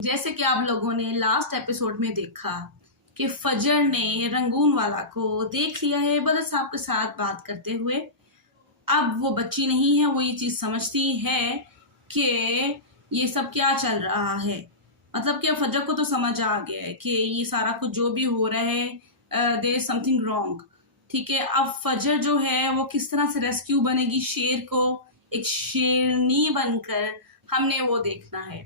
जैसे कि आप लोगों ने लास्ट एपिसोड में देखा कि फजर ने रंगून वाला को देख लिया है बदर साहब के साथ बात करते हुए। अब वो बच्ची नहीं है, वो ये चीज समझती है कि ये सब क्या चल रहा है। मतलब कि अब फजर को तो समझ आ गया है कि ये सारा कुछ जो भी हो रहा है देयर इज समथिंग रॉन्ग। ठीक है, अब फजर जो है वो किस तरह से रेस्क्यू बनेगी शेर को एक शेरनी बनकर, हमने वो देखना है।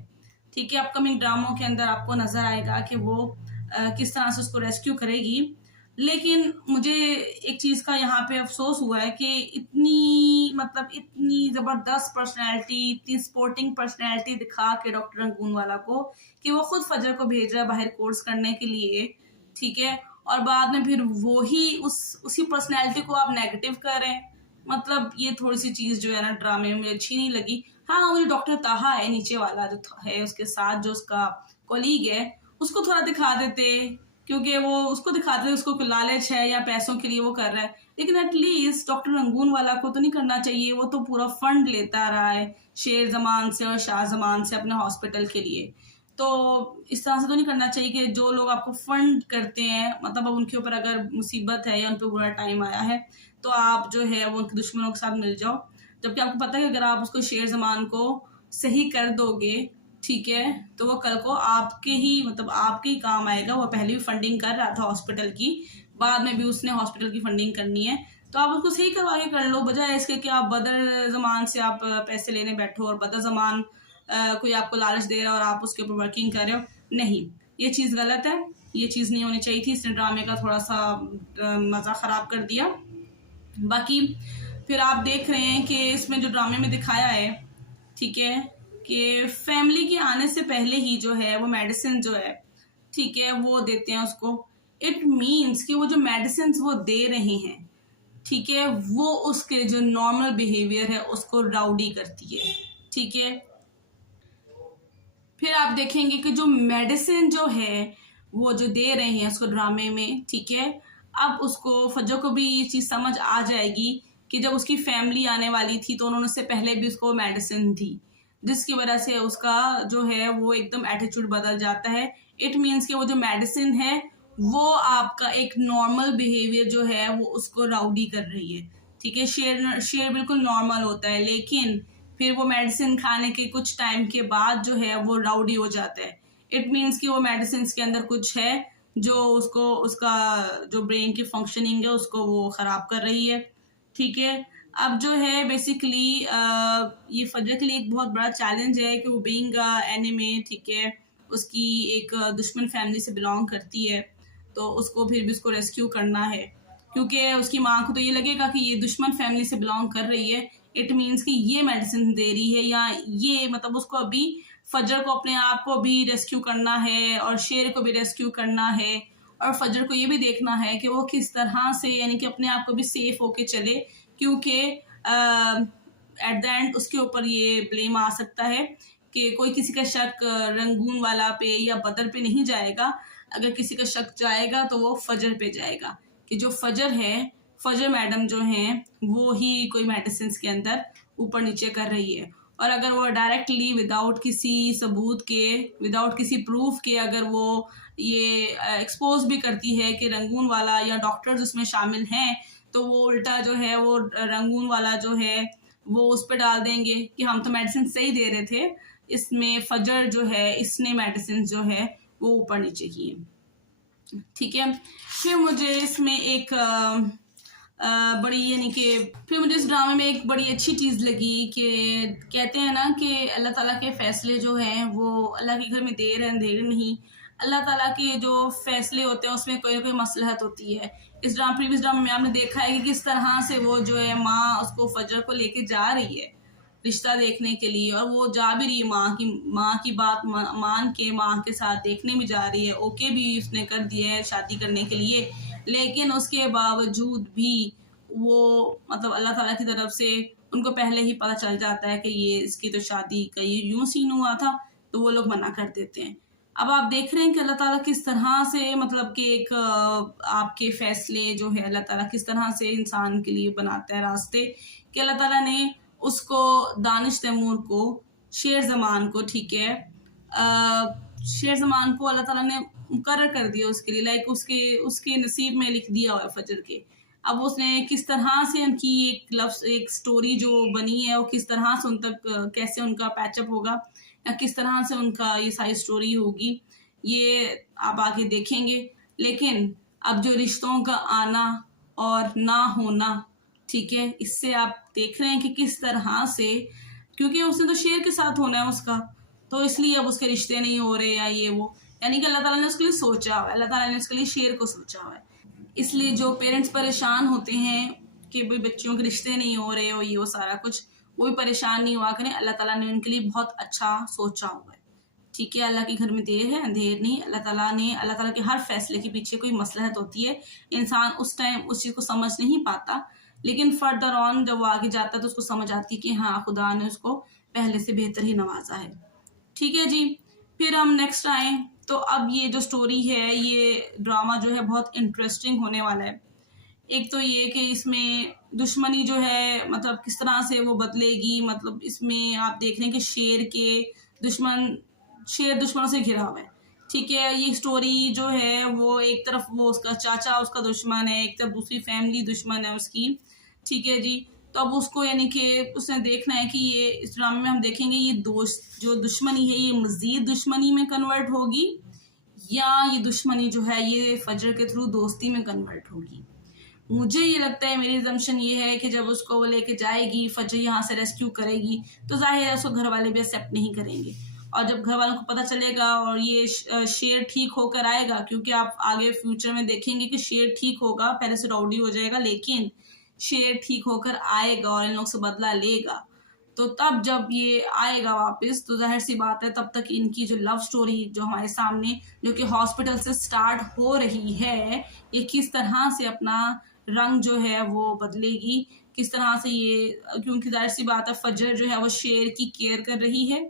ठीक है, अपकमिंग ड्रामों के अंदर आपको नजर आएगा कि वो किस तरह से उसको रेस्क्यू करेगी। लेकिन मुझे एक चीज का यहाँ पे अफसोस हुआ है कि इतनी जबरदस्त पर्सनैलिटी, इतनी स्पोर्टिंग पर्सनैलिटी दिखा के डॉक्टर रंगून वाला को कि वो खुद फजर को भेज रहा है बाहर कोर्स करने के लिए। ठीक है, और बाद में फिर वो ही उसी पर्सनैलिटी को आप नेगेटिव करें। मतलब ये थोड़ी सी चीज जो है ना ड्रामे में अच्छी नहीं लगी। हाँ, वो जो डॉक्टर ताहा है नीचे वाला जो है उसके साथ जो उसका कोलीग है उसको थोड़ा दिखा देते, क्योंकि वो उसको दिखाते उसको लालच है या पैसों के लिए वो कर रहा है। लेकिन एटलीस्ट डॉक्टर रंगून वाला को तो नहीं करना चाहिए। वो तो पूरा फंड लेता रहा है शेर जमान से और शाह जमान से अपने हॉस्पिटल के लिए। तो इस तरह से तो नहीं करना चाहिए कि जो लोग आपको फंड करते हैं, मतलब अब उनके ऊपर अगर मुसीबत है या उन पर बुरा टाइम आया है तो आप जो है वो उनके दुश्मनों के साथ मिल जाओ। जबकि आपको पता है कि अगर आप उसको शेर जमान को सही कर दोगे, ठीक है, तो वो कल को आपके ही काम आएगा। वो पहले भी फंडिंग कर रहा था हॉस्पिटल की, बाद में भी उसने हॉस्पिटल की फंडिंग करनी है, तो आप उसको सही करवा के कर लो, बजाय इसके कि आप बदर जमान से आप पैसे लेने बैठो और बदर जमान कोई आपको लालच दे रहा है और आप उसके ऊपर वर्किंग कर रहे हो। नहीं, ये चीज गलत है, ये चीज नहीं होनी चाहिए थी। इसने ड्रामे का थोड़ा सा मजा खराब कर दिया। बाकी फिर आप देख रहे हैं कि इसमें जो ड्रामे में दिखाया है, ठीक है, कि फैमिली के आने से पहले ही जो है वो मेडिसिन जो है, ठीक है, वो देते हैं उसको। इट मीन्स कि वो जो मेडिसिन वो दे रहे हैं, ठीक है, वो उसके जो नॉर्मल बिहेवियर है उसको राउडी करती है। ठीक है, फिर आप देखेंगे कि जो मेडिसिन जो है वो जो दे रहे हैं उसको ड्रामे में, ठीक है, अब उसको फजर को भी ये चीज समझ आ जाएगी कि जब उसकी फैमिली आने वाली थी तो उन्होंने उससे पहले भी उसको मेडिसिन दी, जिसकी वजह से उसका जो है वो एकदम एटीट्यूड बदल जाता है। इट मीन्स कि वो जो मेडिसिन है वो आपका एक नॉर्मल बिहेवियर जो है वो उसको राउडी कर रही है। ठीक है, शेर शेर बिल्कुल नॉर्मल होता है, लेकिन फिर वो मेडिसिन खाने के कुछ टाइम के बाद जो है वो राउडी हो जाता है। इट मीन्स कि वो मेडिसिन के अंदर कुछ है जो उसको उसका जो ब्रेन की फंक्शनिंग है उसको वो खराब कर रही है। ठीक है, अब जो है बेसिकली ये फजर के लिए एक बहुत बड़ा चैलेंज है कि वो बीइंग एनिमे, ठीक है, उसकी एक दुश्मन फैमिली से बिलोंग करती है, तो उसको फिर भी उसको रेस्क्यू करना है, क्योंकि उसकी माँ को तो ये लगेगा कि ये दुश्मन फैमिली से बिलोंग कर रही है। इट मीन्स कि ये मेडिसिन दे रही है या ये उसको अभी फजर को अपने आप को भी रेस्क्यू करना है और शेर को भी रेस्क्यू करना है, और फजर को ये भी देखना है कि वो किस तरह से यानी कि अपने आप को भी सेफ होके चले, क्योंकि एट द एंड उसके ऊपर ये ब्लेम आ सकता है कि कोई किसी का शक रंगून वाला पे या बदर पे नहीं जाएगा। अगर किसी का शक जाएगा तो वो फजर पे जाएगा कि जो फजर है, फजर मैडम जो हैं वो ही कोई मेडिसिन के अंदर ऊपर नीचे कर रही है। और अगर वो डायरेक्टली विदाउट किसी सबूत के, विदाउट किसी प्रूफ के अगर वो ये एक्सपोज भी करती है कि रंगून वाला या डॉक्टर्स उसमें शामिल हैं, तो वो उल्टा जो है वो रंगून वाला जो है वो उस पर डाल देंगे कि हम तो मेडिसिन सही दे रहे थे, इसमें फजर जो है इसने मेडिसिन जो है वो ऊपर नीचे किए। ठीक है, फिर मुझे इसमें एक बड़ी यानी कि फिर मुझे इस ड्रामे में एक बड़ी अच्छी चीज़ लगी कि कहते हैं ना कि अल्लाह ताला के फैसले जो हैं वो अल्लाह के घर में देर है अंधेर नहीं। अल्लाह ताला के जो फैसले होते हैं उसमें कोई ना कोई मसलहत होती है। इस प्रीवियस ड्रामे में आपने देखा है कि किस तरह से वो जो है माँ उसको फजर को लेके जा रही है रिश्ता देखने के लिए, और वो जा भी रही है माँ की बात मान के माँ के साथ देखने भी जा रही है। ओके भी उसने कर दिया है शादी करने के लिए, लेकिन उसके बावजूद भी वो अल्लाह ताला की तरफ से उनको पहले ही पता चल जाता है कि ये इसकी तो शादी का यूं सीन हुआ था, तो वो लोग मना कर देते हैं। अब आप देख रहे हैं कि अल्लाह ताला किस तरह से कि एक आपके फैसले जो है अल्लाह ताला किस तरह से इंसान के लिए बनाता है रास्ते, कि अल्लाह ताला ने उसको दानिश तैमूर को शेर जमान को, ठीक है, शेर ज़मान को अल्लाह ताला ने मुकर्रर कर दिया उसके लिए, लाइक उसके नसीब में लिख दिया हुआ है फजर के। अब उसने किस तरह से उनकी एक स्टोरी जो बनी है, वो किस तरह से उन तक कैसे उनका पैचअप होगा या किस तरह से उनका ये सारी स्टोरी होगी, ये आप आगे देखेंगे। लेकिन अब जो रिश्तों का आना और ना होना, ठीक है, इससे आप देख रहे हैं कि किस तरह से, क्योंकि उसने तो शेर के साथ होना है उसका, तो इसलिए अब उसके रिश्ते नहीं हो रहे या ये वो, यानी कि अल्लाह ताला ने उसके लिए सोचा हुआ है, अल्लाह ताला ने उसके लिए शेर को सोचा हुआ है। इसलिए जो पेरेंट्स परेशान होते हैं कि भाई बच्चियों के रिश्ते नहीं हो रहे हो, ये वो सारा कुछ, वो भी परेशान नहीं हुआ करें, अल्लाह ताला ने उनके लिए बहुत अच्छा सोचा हुआ है, ठीक है। अल्लाह के घर में देर है अंधेर नहीं, अल्लाह ताला के हर फैसले के पीछे कोई मसलहत होती है। इंसान उस टाइम उस चीज़ को समझ नहीं पाता, लेकिन फर्दर ऑन जब वो आगे जाता है तो उसको समझ आती है कि हाँ, खुदा ने उसको पहले से बेहतर ही नवाजा है, ठीक है जी। फिर हम नेक्स्ट आए, तो अब ये जो स्टोरी है, ये ड्रामा जो है बहुत इंटरेस्टिंग होने वाला है। एक तो ये कि इसमें दुश्मनी जो है, मतलब किस तरह से वो बदलेगी, मतलब इसमें आप देख रहे हैं कि शेर दुश्मनों से घिरा हुआ है, ठीक है। ये स्टोरी जो है वो एक तरफ वो उसका चाचा उसका दुश्मन है, एक तरफ दूसरी फैमिली दुश्मन है उसकी, ठीक है जी। तो अब उसको यानी कि उसने देखना है कि ये इस ड्रामे में हम देखेंगे ये दोस्त जो दुश्मनी है ये मज़ीद दुश्मनी में कन्वर्ट होगी या ये दुश्मनी जो है ये फजर के थ्रू दोस्ती में कन्वर्ट होगी। मुझे ये लगता है, मेरी जम्पशन ये है कि जब उसको वो लेके जाएगी, फजर यहाँ से रेस्क्यू करेगी, तो जाहिर है उसको घर वाले भी एक्सेप्ट नहीं करेंगे। और जब घर वालों को पता चलेगा और ये शेर ठीक होकर आएगा, क्योंकि आप आगे फ्यूचर में देखेंगे कि शेर ठीक होगा, पहले से राउडी हो जाएगा, लेकिन शेर ठीक होकर आएगा और इन लोग से बदला लेगा। तो तब जब ये आएगा वापस, तो जाहिर सी बात है तब तक इनकी जो लव स्टोरी जो हमारे सामने, जो कि हॉस्पिटल से स्टार्ट हो रही है, ये किस तरह से अपना रंग जो है वो बदलेगी, किस तरह से ये, क्योंकि जाहिर सी बात है फजर जो है वो शेर की केयर कर रही है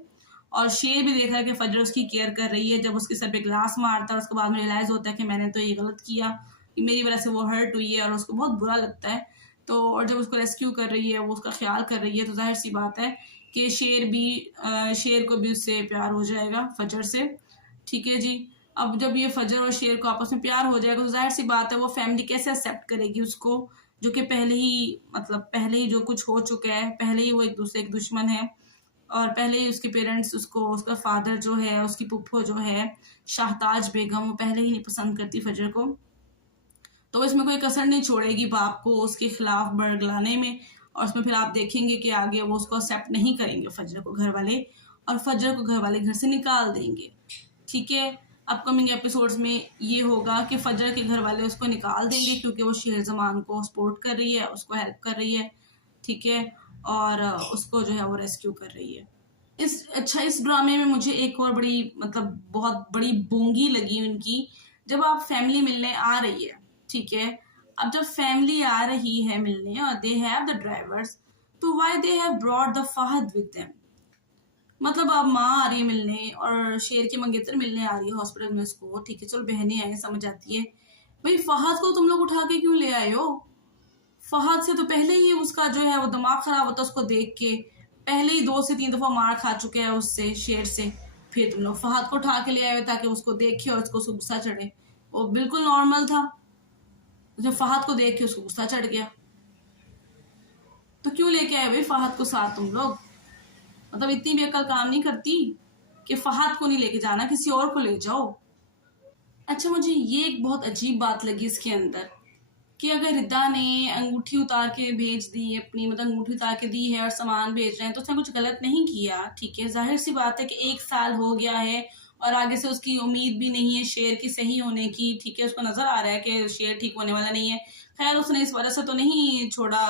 और शेर भी देख रहा है कि फजर उसकी केयर कर रही है। जब उसके सर पे ग्लास मारता है, उसके बाद में रियलाइज होता है कि मैंने तो ये गलत किया, कि मेरी वजह से वो हर्ट हुई है, और उसको बहुत बुरा लगता है। तो और जब उसको रेस्क्यू कर रही है, वो उसका ख्याल कर रही है, तो जाहिर सी बात है कि शेर को भी उससे प्यार हो जाएगा फजर से, ठीक है जी। अब जब ये फजर और शेर को आपस में प्यार हो जाएगा, तो जाहिर सी बात है वो फैमिली कैसे एक्सेप्ट करेगी उसको, जो कि पहले ही जो कुछ हो चुका है, पहले ही वो एक दूसरे के दुश्मन है, और पहले ही उसके पेरेंट्स उसको, उसका फादर जो है, उसकी पुप्पो जो है शाहताज बेगम, वो पहले ही नहीं पसंद करती फजर को। तो इसमें कोई कसर नहीं छोड़ेगी बाप को उसके खिलाफ बरगलाने में, और उसमें फिर आप देखेंगे कि आगे वो उसको एक्सेप्ट नहीं करेंगे फजर को घर वाले, और फजर को घर वाले घर से निकाल देंगे, ठीक है। अपकमिंग एपिसोड्स में ये होगा कि फजर के घर वाले उसको निकाल देंगे, क्योंकि वो शेर ज़मान को सपोर्ट कर रही है, उसको हेल्प कर रही है, ठीक है, और उसको जो है वो रेस्क्यू कर रही है। इस ड्रामे में मुझे एक और बड़ी, मतलब बहुत बड़ी बोंगी लगी उनकी, जब आप फैमिली मिलने आ रही है, ठीक है, अब जब फैमिली आ रही है मिलने और दे हैव द ड्राइवर्स, तो why they have brought the Fahad with them. मतलब अब माँ आ रही है मिलने और शेर की मंगेतर मिलने आ रही है हॉस्पिटल में उसको, ठीक है, चलो बहनें आए, समझ आती है, भाई फहद को तुम लोग उठा के क्यों ले आए हो? फहद से तो पहले ही उसका जो है वो दिमाग खराब होता, उसको देख के पहले ही 2 से 3 दफा मार खा चुके हैं उससे, शेर से, फिर तुम लोग फहद को उठा के ले आए ताकि उसको देखे और उसको गुस्सा चढ़े। वो बिल्कुल नॉर्मल था, जब फहद को देख के उसको गुस्सा चढ़ गया, तो क्यों लेके आए भाई फहद को साथ तुम लोग? मतलब इतनी भी अकल काम नहीं करती कि फहद को नहीं लेके जाना, किसी और को ले जाओ। अच्छा, मुझे ये एक बहुत अजीब बात लगी इसके अंदर कि अगर रिदा ने अंगूठी उतार के भेज दी अपनी, मतलब अंगूठी उतार के दी है और सामान भेज रहे हैं, तो उसने कुछ गलत नहीं किया, ठीक है। जाहिर सी बात है कि 1 साल हो गया है और आगे से उसकी उम्मीद भी नहीं है शेर की सही होने की, ठीक है। उसको नजर आ रहा है कि शेर ठीक होने वाला नहीं है। खैर उसने इस वजह से तो नहीं छोड़ा,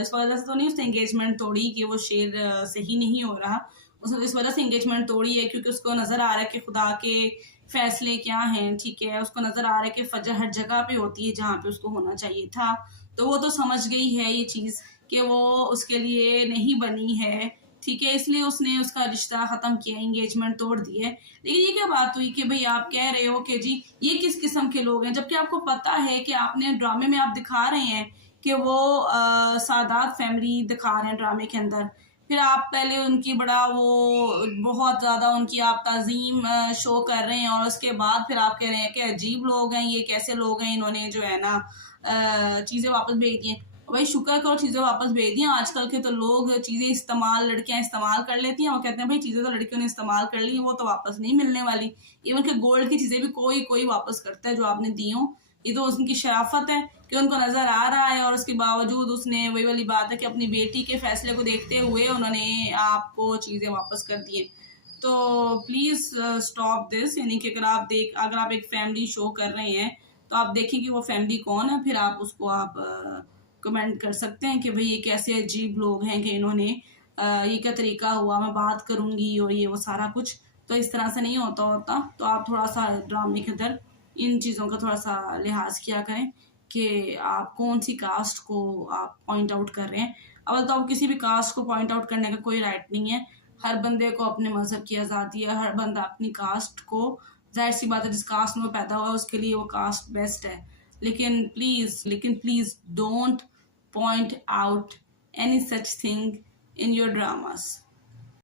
इस वजह से तो नहीं उसने एंगेजमेंट तोड़ी कि वो शेर सही नहीं हो रहा, उसने इस वजह से एंगेजमेंट तोड़ी है क्योंकि उसको नजर आ रहा है कि खुदा के फैसले क्या हैं, ठीक है। उसको नजर आ रहा है कि फजर हर जगह पे होती है जहाँ पे उसको होना चाहिए था, तो वो तो समझ गई है ये चीज कि वो उसके लिए नहीं बनी है, ठीक है, इसलिए उसने उसका रिश्ता खत्म किया, एंगेजमेंट तोड़ दी है। लेकिन ये क्या बात हुई कि भाई आप कह रहे हो कि जी ये किस किस्म के लोग हैं, जबकि आपको पता है कि आपने ड्रामे में आप दिखा रहे हैं कि वो सादात फैमिली दिखा रहे हैं ड्रामे के अंदर, फिर आप पहले उनकी बड़ा वो बहुत ज़्यादा उनकी आप ताज़ीम शो कर रहे हैं और उसके बाद फिर आप कह रहे हैं कि अजीब लोग हैं, ये कैसे लोग हैं, इन्होंने जो है ना चीज़ें वापस भेज दी हैं। भाई शुक्र करो चीज़ें वापस भेज दी हैं। आजकल के तो लोग चीज़ें लड़कियां इस्तेमाल कर लेती हैं, वो कहते हैं भाई चीज़ें तो लड़कियों ने इस्तेमाल कर ली, वो तो वापस नहीं मिलने वाली। इवन के गोल्ड की चीज़ें भी कोई कोई वापस करता है जो आपने दी हो। ये तो उनकी शराफत है कि उनको नजर आ रहा है और उसके बावजूद उसने वही वाली बात है कि अपनी बेटी के फैसले को देखते हुए उन्होंने आपको चीज़ें वापस कर दी हैं। तो प्लीज़ स्टॉप दिस, यानी कि अगर आप एक फैमिली शो कर रहे हैं तो आप देखें कि वो फैमिली कौन है, फिर आप उसको आप कमेंट कर सकते हैं कि भाई ये कैसे अजीब लोग हैं कि इन्होंने ये क्या तरीका हुआ, मैं बात करूंगी और ये वो सारा कुछ। तो इस तरह से नहीं होता। तो आप थोड़ा सा ड्रामे के अंदर इन चीज़ों का थोड़ा सा लिहाज किया करें कि आप कौन सी कास्ट को आप पॉइंट आउट कर रहे हैं। अव्वल तो आप किसी भी कास्ट को पॉइंट आउट करने का कोई राइट नहीं है। हर बंदे को अपने मज़हब की आज़ादी है, हर बंदा अपनी कास्ट को, जाहिर सी बात है जिस कास्ट में वो पैदा हुआ है उसके लिए वो कास्ट बेस्ट है। लेकिन please don't point out any such thing in your dramas.